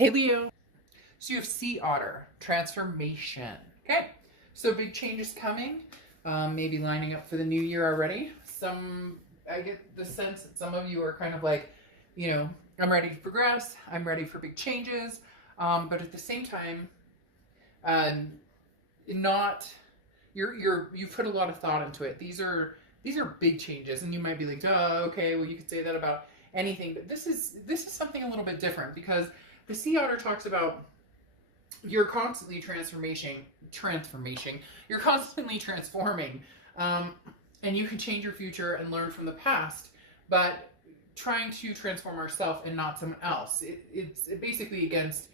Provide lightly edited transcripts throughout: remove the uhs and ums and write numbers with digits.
Hey Leo. So you have sea otter transformation. Okay. So big changes coming. Maybe lining up for the new year already. I get the sense that some of you are kind of like, I'm ready to progress. I'm ready for big changes. But at the same time, um, not you've put a lot of thought into it. These are big changes, and you might be like, oh, okay, well you could say that about anything, but this is something a little bit different because the sea otter talks about you're constantly transformation. You're constantly transforming, and you can change your future and learn from the past, but trying to transform ourselves and not someone else. It's basically against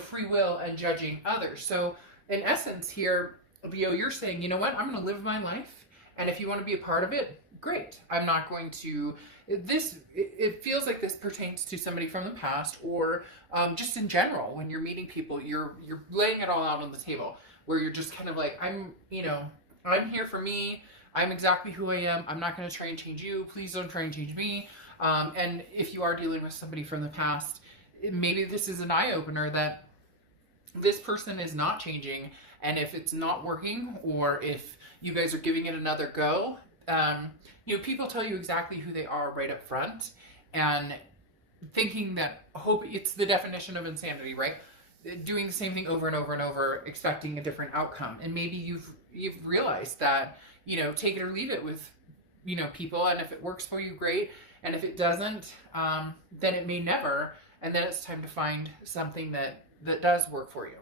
free will and judging others. So in essence, here, Leo, you're saying, you know what? I'm going to live my life, and if you want to be a part of it, great. I'm not going to. It feels like this pertains to somebody from the past, or just in general, when you're meeting people, you're laying it all out on the table, where you're just kind of like, I'm here for me. I'm exactly who I am. I'm not going to try and change you. Please don't try and change me. And if you are dealing with somebody from the past, maybe this is an eye opener that this person is not changing, and if it's not working, or if you guys are giving it another go, people tell you exactly who they are right up front, and thinking that hope it's the definition of insanity, right? Doing the same thing over and over and over, expecting a different outcome. And maybe you've realized that, take it or leave it with, people, and if it works for you, great. And if it doesn't, then it may never. And then it's time to find something that does work for you.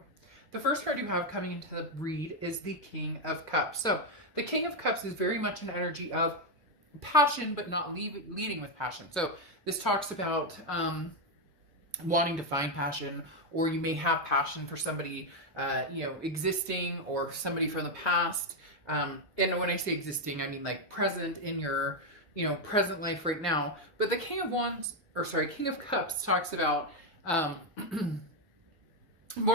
The first card you have coming into the read is the King of Cups. So the King of Cups is very much an energy of passion, but not leading with passion. So this talks about wanting to find passion, or you may have passion for somebody, existing, or somebody from the past. And when I say existing, I mean like present in your, present life right now. But the King of Cups talks about more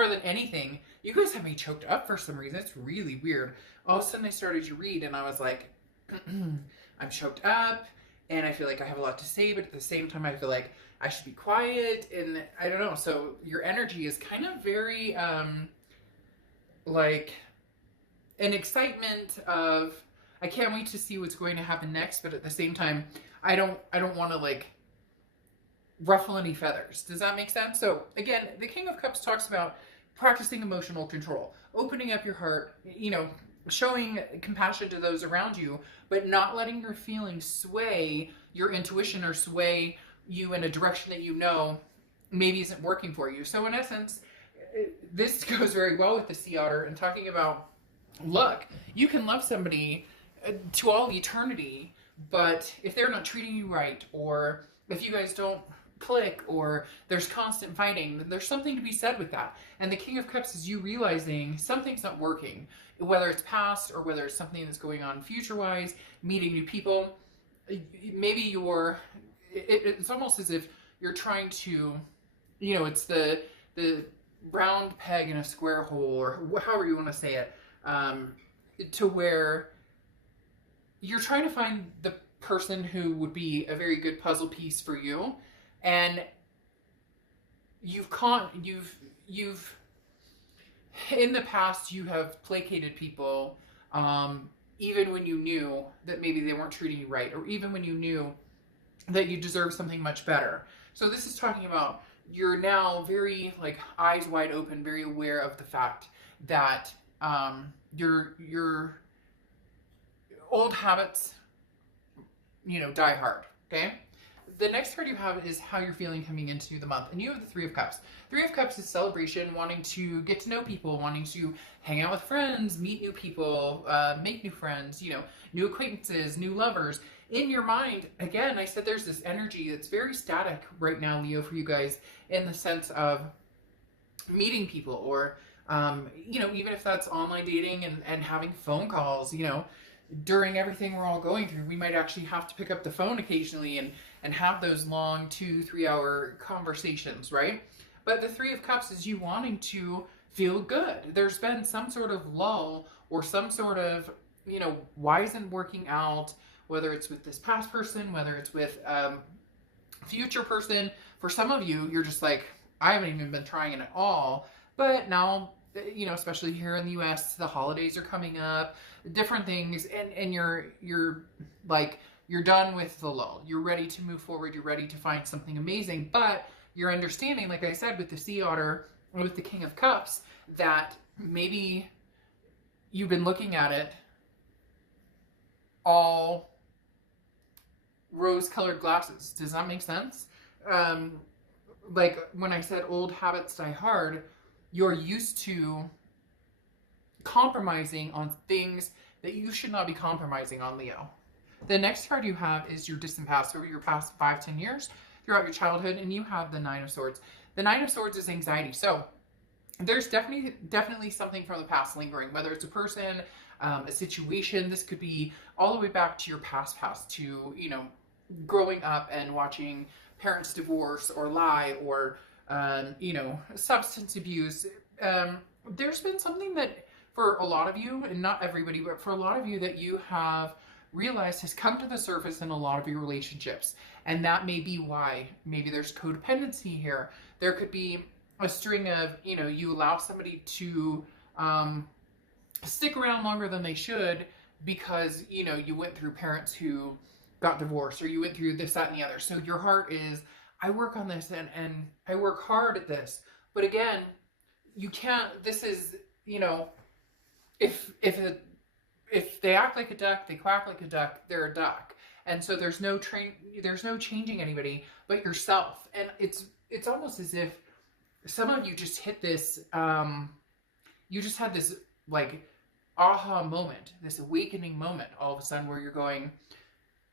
than anything, you guys have me choked up for some reason. It's really weird. All of a sudden I started to read and I was like, I'm choked up and I feel like I have a lot to say, but at the same time I feel like I should be quiet, and I don't know. So your energy is kind of very like an excitement of, I can't wait to see what's going to happen next, but at the same time I don't want to like ruffle any feathers. Does that make sense? So again, the King of Cups talks about practicing emotional control, opening up your heart, showing compassion to those around you, but not letting your feelings sway your intuition or sway you in a direction that maybe isn't working for you. So in essence, this goes very well with the sea otter and talking about, look, you can love somebody to all eternity, but if they're not treating you right, or if you guys don't click, or there's constant fighting, then there's something to be said with that. And the King of Cups is you realizing something's not working, whether it's past or whether it's something that's going on future wise, meeting new people. Maybe it's almost as if you're trying to, it's the round peg in a square hole, or however you want to say it, to where you're trying to find the person who would be a very good puzzle piece for you. And you've in the past, you have placated people, even when you knew that maybe they weren't treating you right, or even when you knew that you deserve something much better. So this is talking about, you're now very like eyes wide open, very aware of the fact that your old habits, die hard. Okay. The next card you have is how you're feeling coming into the month. And you have the Three of Cups. Three of Cups is celebration, wanting to get to know people, wanting to hang out with friends, meet new people, make new friends, new acquaintances, new lovers. In your mind, again, I said there's this energy that's very static right now, Leo, for you guys, in the sense of meeting people, or, even if that's online dating and having phone calls, during everything we're all going through, we might actually have to pick up the phone occasionally and have those long 2-3 hour conversations, right? But the Three of Cups is you wanting to feel good. There's been some sort of lull, or some sort of, why isn't working out, whether it's with this past person, whether it's with future person. For some of you, you're just like, I haven't even been trying it at all. But now, you know, especially here in the US, the holidays are coming up, different things, and you're like, you're done with the lull. You're ready to move forward. You're ready to find something amazing. But you're understanding, like I said, with the Sea Otter, with the King of Cups, that maybe you've been looking at it all rose-colored glasses. Does that make sense? Like when I said old habits die hard, you're used to compromising on things that you should not be compromising on, Leo. The next card you have is your distant past, over your past 5-10 years, throughout your childhood, and you have the Nine of Swords. The Nine of Swords is anxiety. So there's definitely something from the past lingering, whether it's a person, a situation. This could be all the way back to your past, to, you know, growing up and watching parents divorce or lie, or, you know, substance abuse. There's been something that for a lot of you, and not everybody, but for a lot of you, that you have realized has come to the surface in a lot of your relationships. And that may be why. Maybe there's codependency here. There could be a string of, you know, you allow somebody to stick around longer than they should because, you know, you went through parents who got divorced, or you went through this, that, and the other. So your heart is, I work on this and I work hard at this. But again, you can't, this is, you know, if they act like a duck, they quack like a duck, they're a duck. And so there's no changing anybody but yourself. And it's almost as if some of you just hit this, you just had this like aha moment, this awakening moment all of a sudden where you're going,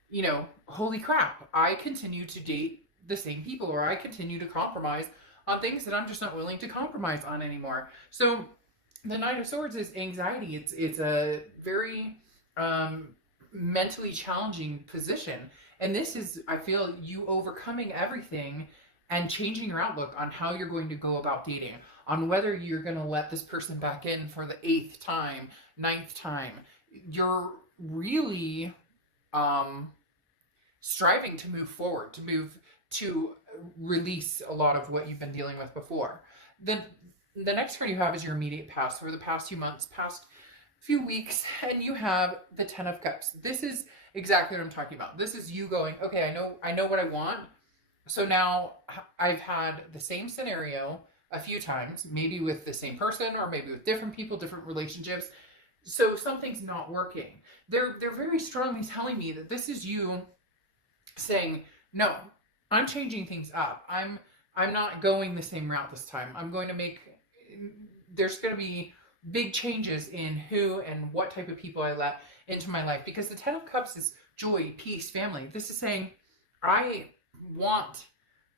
you know, holy crap, I continue to date the same people, or I continue to compromise on things that I'm just not willing to compromise on anymore. So the Nine of Swords is anxiety. It's a very mentally challenging position. And this is, I feel, you overcoming everything and changing your outlook on how you're going to go about dating, on whether you're going to let this person back in for the 8th time, 9th time. You're really striving to move forward, to release a lot of what you've been dealing with before. The next card you have is your immediate past, or the past few months, past few weeks, and you have the Ten of Cups. This is exactly what I'm talking about. This is you going, okay, I know what I want. So now I've had the same scenario a few times, maybe with the same person, or maybe with different people, different relationships. So something's not working. They're very strongly telling me that this is you saying, no, I'm changing things up. I'm not going the same route this time. I'm going to there's going to be big changes in who and what type of people I let into my life, because the Ten of Cups is joy, peace, family. This is saying, I want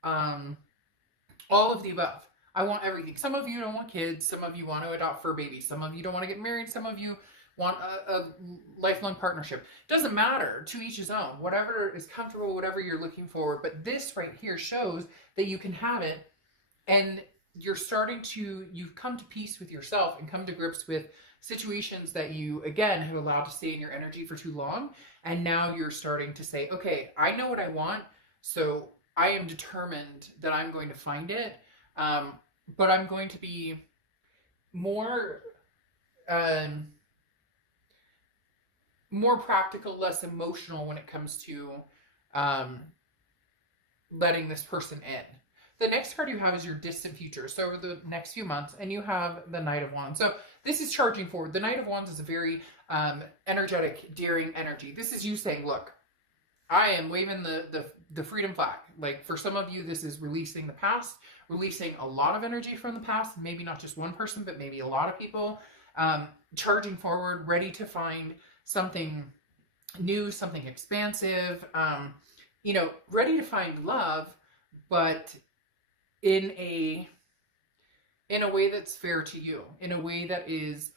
all of the above. I want everything. Some of you don't want kids. Some of you want to adopt fur babies. Some of you don't want to get married. Some of you want a lifelong partnership. Doesn't matter. To each his own. Whatever is comfortable, whatever you're looking for. But this right here shows that you can have it, and you've come to peace with yourself and come to grips with situations that you, again, have allowed to stay in your energy for too long. And now you're starting to say, okay, I know what I want. So I am determined that I'm going to find it. But I'm going to be more practical, less emotional when it comes to letting this person in. The next card you have is your distant future. So over the next few months, and you have the Knight of Wands. So this is charging forward. The Knight of Wands is a very energetic, daring energy. This is you saying, look, I am waving the freedom flag. Like for some of you, this is releasing the past, releasing a lot of energy from the past, maybe not just one person, but maybe a lot of people, charging forward, ready to find something new, something expansive, you know, ready to find love, but in a way that's fair to you, in a way that is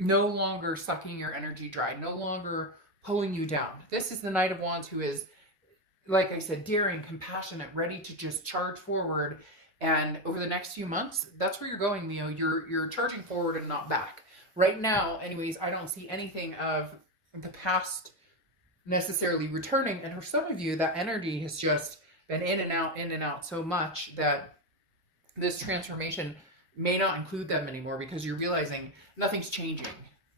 no longer sucking your energy dry, no longer pulling you down. This is the Knight of Wands, who is, like I said, daring, compassionate, ready to just charge forward. And over the next few months, that's where you're going, Leo. You're charging forward and not back. Right now, anyways, I don't see anything of the past necessarily returning. And for some of you, that energy has just been in and out so much that this transformation may not include them anymore because you're realizing nothing's changing.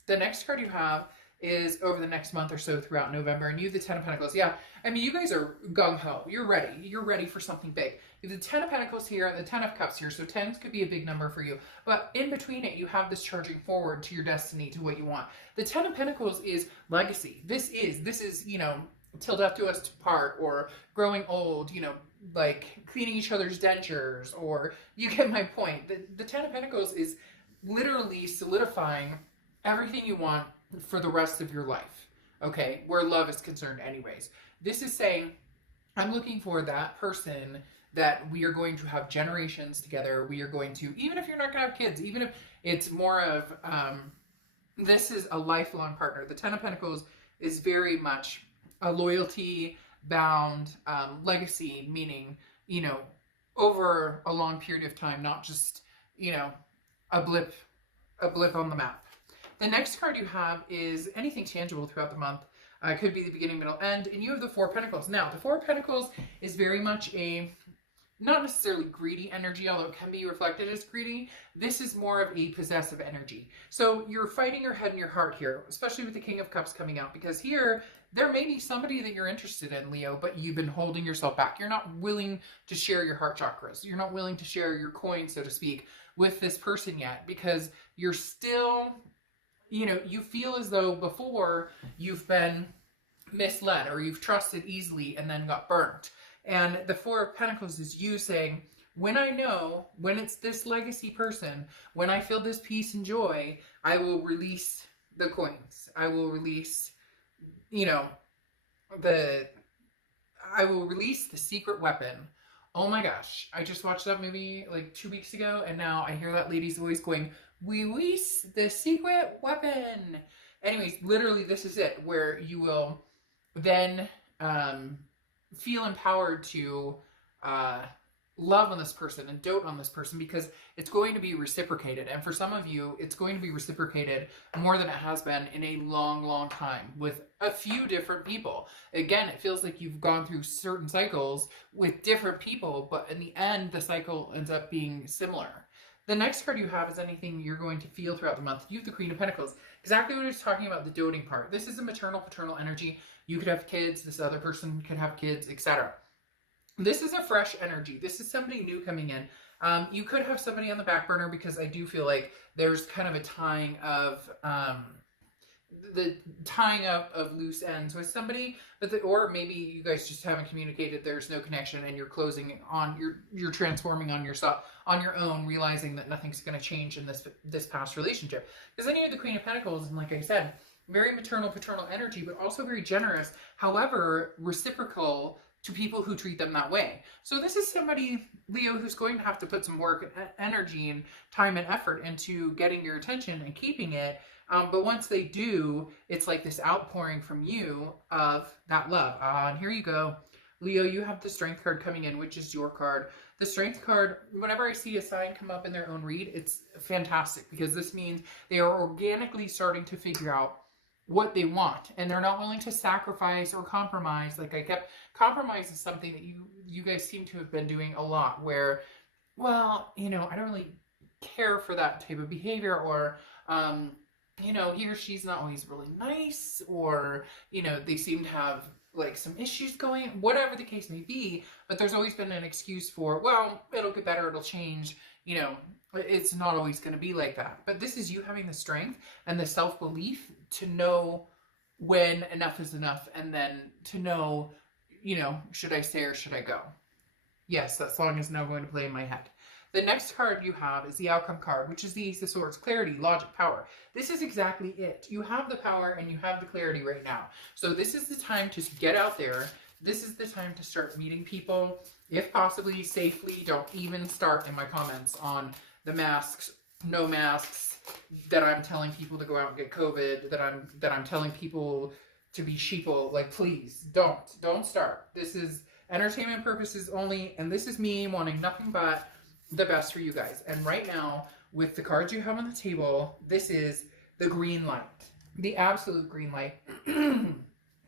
The next card you have is over the next month or so throughout November, and you have the Ten of Pentacles. Yeah, I mean, you guys are gung-ho. You're ready. You're ready for something big. You have the Ten of Pentacles here and the Ten of Cups here, so tens could be a big number for you. But in between it, you have this charging forward to your destiny, to what you want. The Ten of Pentacles is legacy. This is, you know, till death do us part, or growing old, you know, like cleaning each other's dentures, or you get my point. The Ten of Pentacles is literally solidifying everything you want for the rest of your life, okay, where love is concerned anyways. This is saying, I'm looking for that person that we are going to have generations together. We are going to, even if you're not going to have kids, even if it's more of, this is a lifelong partner. The Ten of Pentacles is very much a loyalty bound legacy, meaning, you know, over a long period of time, not just, you know, a blip on the map. The next card you have is anything tangible throughout the month. It could be the beginning, middle, end. And you have the Four of Pentacles. Now, the Four of Pentacles is very much a, not necessarily greedy energy, although it can be reflected as greedy. This is more of a possessive energy. So you're fighting your head and your heart here, especially with the King of Cups coming out, because here, there may be somebody that you're interested in, Leo, but you've been holding yourself back. You're not willing to share your heart chakras. You're not willing to share your coin, so to speak, with this person yet, because you're still, you know, you feel as though before you've been misled or you've trusted easily and then got burnt. And the Four of Pentacles is you saying, when I know, when it's this legacy person, when I feel this peace and joy, I will release the coins. I will release, you know, I will release the secret weapon. Oh my gosh, I just watched that movie like 2 weeks ago, and now I hear that lady's voice going, "We release the secret weapon." Anyways, literally this is it, where you will then feel empowered to love on this person and dote on this person, because it's going to be reciprocated. And for some of you, it's going to be reciprocated more than it has been in a long, long time with a few different people. Again, it feels like you've gone through certain cycles with different people, but in the end, the cycle ends up being similar. The next card you have is anything you're going to feel throughout the month. You have the Queen of Pentacles. Exactly what I was talking about, the doting part. This is a maternal, paternal energy. You could have kids, this other person could have kids, etc. This is a fresh energy. This is somebody new coming in. You could have somebody on the back burner, because I do feel like there's kind of a tying of loose ends with somebody, but or maybe you guys just haven't communicated. There's no connection, and you're closing on you're transforming on yourself on your own, realizing that nothing's going to change in this past relationship. Because then you have the Queen of Pentacles, and like I said, very maternal, paternal energy, but also very generous. However, reciprocal to people who treat them that way. So this is somebody, Leo, who's going to have to put some work, energy, and time and effort into getting your attention and keeping it. But once they do, it's like this outpouring from you of that love. And here you go. Leo, you have the Strength card coming in, which is your card. The Strength card, whenever I see a sign come up in their own read, it's fantastic, because this means they are organically starting to figure out what they want, and they're not willing to sacrifice or compromise. Like I kept, compromise is something that you guys seem to have been doing a lot, where, well, you know, I don't really care for that type of behavior, or you know, he or she's not always really nice, or, you know, they seem to have like some issues going, whatever the case may be, but there's always been an excuse for, well, it'll get better, it'll change, you know, it's not always going to be like that. But this is you having the strength and the self-belief to know when enough is enough, and then to know, you know, should I stay or should I go? Yes, that song is now going to play in my head. The next card you have is the Outcome card, which is the Ace of Swords. Clarity, logic, power. This is exactly it. You have the power and you have the clarity right now. So this is the time to get out there. This is the time to start meeting people, if possibly safely. Don't even start in my comments on the masks, no masks, that I'm telling people to go out and get COVID, that I'm telling people to be sheeple. Like, please don't start. This is entertainment purposes only, and this is me wanting nothing but the best for you guys. And right now, with the cards you have on the table, this is the green light, the absolute green light.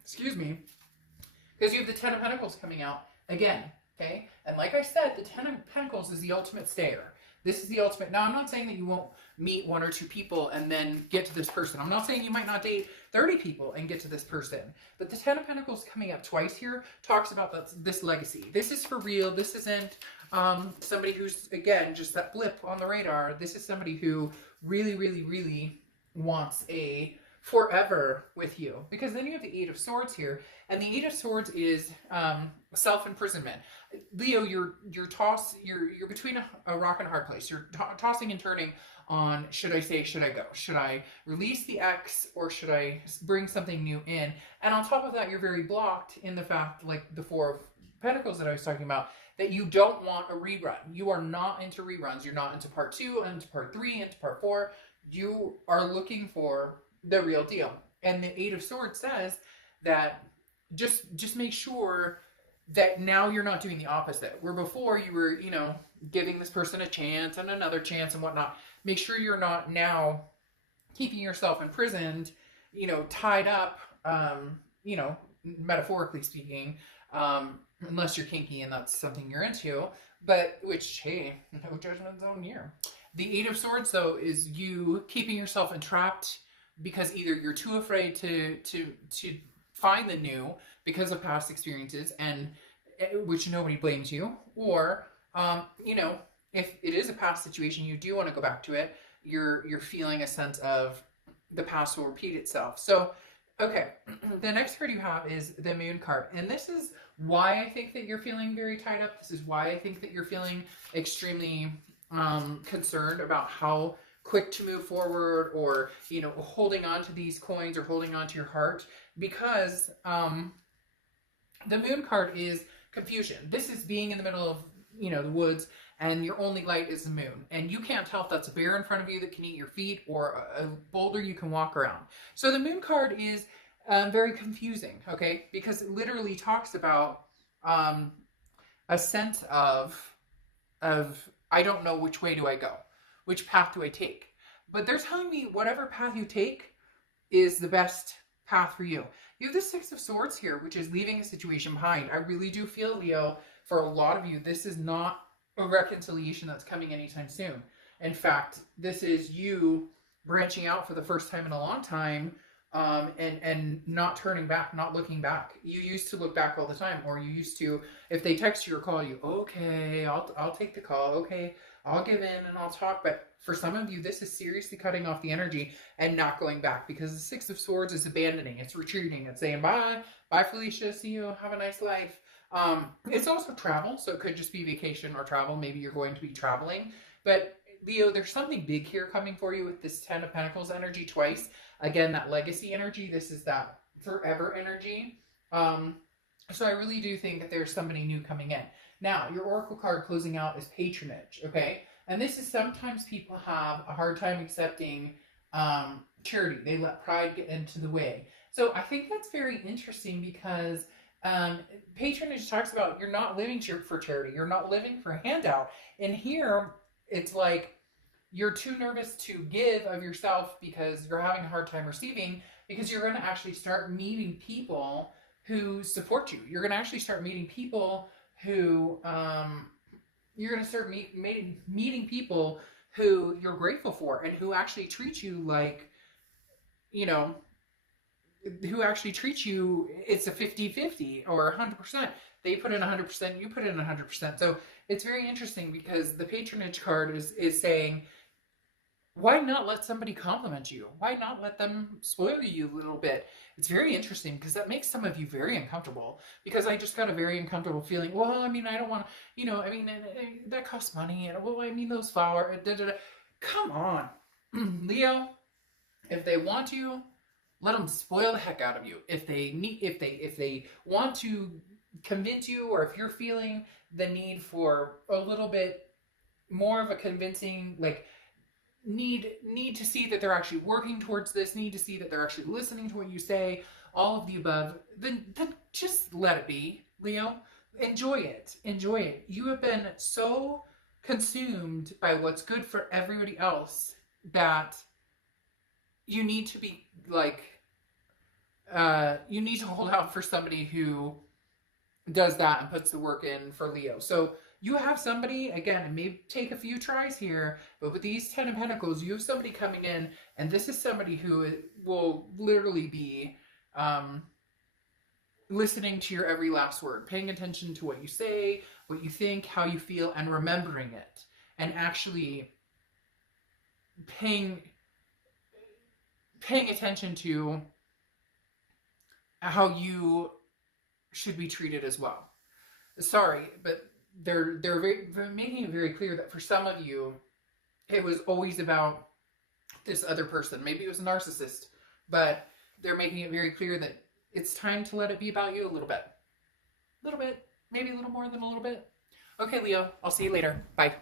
Excuse me. Because you have the Ten of Pentacles coming out. Again, Okay? And like I said, the Ten of Pentacles is the ultimate stayer. This is the ultimate. Now, I'm not saying that you won't meet 1 or 2 people and then get to this person. I'm not saying you might not date 30 people and get to this person. But the Ten of Pentacles coming up twice here talks about this legacy. This is for real. This isn't somebody who's, again, just that blip on the radar. This is somebody who really, really, really wants a forever with you. Because then you have the 8 of Swords here. And the 8 of Swords is self-imprisonment. Leo, you're between a rock and a hard place. You're tossing and turning on, should I stay, should I go? Should I release the ex, or should I bring something new in? And on top of that, you're very blocked in the fact, like the 4 of Pentacles that I was talking about, that you don't want a rerun. You are not into reruns. You're not into part 2, into part 3, into part 4. You are looking for the real deal. And the 8 of Swords says that just make sure that now you're not doing the opposite. Where before you were, you know, giving this person a chance and another chance and whatnot. Make sure you're not now keeping yourself imprisoned, you know, tied up, you know, metaphorically speaking, unless you're kinky and that's something you're into. But, which, hey, no judgment zone here. The 8 of Swords, though, is you keeping yourself entrapped because either you're too afraid to find the new because of past experiences, and which nobody blames you, or you know, if it is a past situation, you do want to go back to it. You're feeling a sense of the past will repeat itself. So, okay, the next card you have is the Moon card, and this is why I think that you're feeling very tied up. This is why I think that you're feeling extremely concerned about how quick to move forward, or, you know, holding on to these coins or holding on to your heart, because the Moon card is confusion. This is being in the middle of, you know, the woods, and your only light is the moon, and you can't tell if that's a bear in front of you that can eat your feet or a boulder you can walk around. So the Moon card is very confusing, okay, because it literally talks about a sense of I don't know which way do I go. Which path do I take? But they're telling me whatever path you take is the best path for you. You have the 6 of Swords here, which is leaving a situation behind. I really do feel, Leo, for a lot of you, this is not a reconciliation that's coming anytime soon. In fact, this is you branching out for the first time in a long time, and not turning back, not looking back. You used to look back all the time, or you used to, if they text you or call you, okay, I'll take the call, okay, I'll give in and I'll talk. But for some of you, this is seriously cutting off the energy and not going back, because the 6 of Swords is abandoning, it's retreating, it's saying bye Felicia, see you, have a nice life. It's also travel, so it could just be vacation or travel. Maybe you're going to be traveling, but Leo, there's something big here coming for you with this 10 of Pentacles energy twice. Again, that legacy energy. This is that forever energy. So I really do think that there's somebody new coming in. Now, your Oracle card closing out is patronage, okay? And this is sometimes people have a hard time accepting charity. They let pride get into the way. So I think that's very interesting, because patronage talks about you're not living for charity. You're not living for a handout. And here, it's like you're too nervous to give of yourself because you're having a hard time receiving, because you're going to actually start meeting people who support you. You're going to actually start meeting people who, you're going to start meeting people who you're grateful for, and who actually treat you like, you know, who actually treat you, it's a 50-50 or 100%. They put in 100%, you put in 100%. So it's very interesting, because the patronage card is saying, why not let somebody compliment you? Why not let them spoil you a little bit? It's very interesting, because that makes some of you very uncomfortable, because I just got a very uncomfortable feeling. Well, I mean, I don't want to, you know, I mean, that costs money. And well, I mean, those flowers, Come on, Leo, if they want you, let them spoil the heck out of you. If they want to convince you, or if you're feeling the need for a little bit more of a convincing, like, need to see that they're actually working towards this, need to see that they're actually listening to what you say, all of the above, then just let it be, Leo. Enjoy it. Enjoy it. You have been so consumed by what's good for everybody else that you need to be like, you need to hold out for somebody who does that and puts the work in for Leo. So you have somebody, again, it may take a few tries here, but with these 10 of Pentacles, you have somebody coming in, and this is somebody who will literally be listening to your every last word, paying attention to what you say, what you think, how you feel, and remembering it, and actually paying attention to how you should be treated as well. Sorry, but they're making it very clear that for some of you, it was always about this other person. Maybe it was a narcissist, but they're making it very clear that it's time to let it be about you a little bit. A little bit, maybe a little more than a little bit. Okay, Leo, I'll see you later. Bye.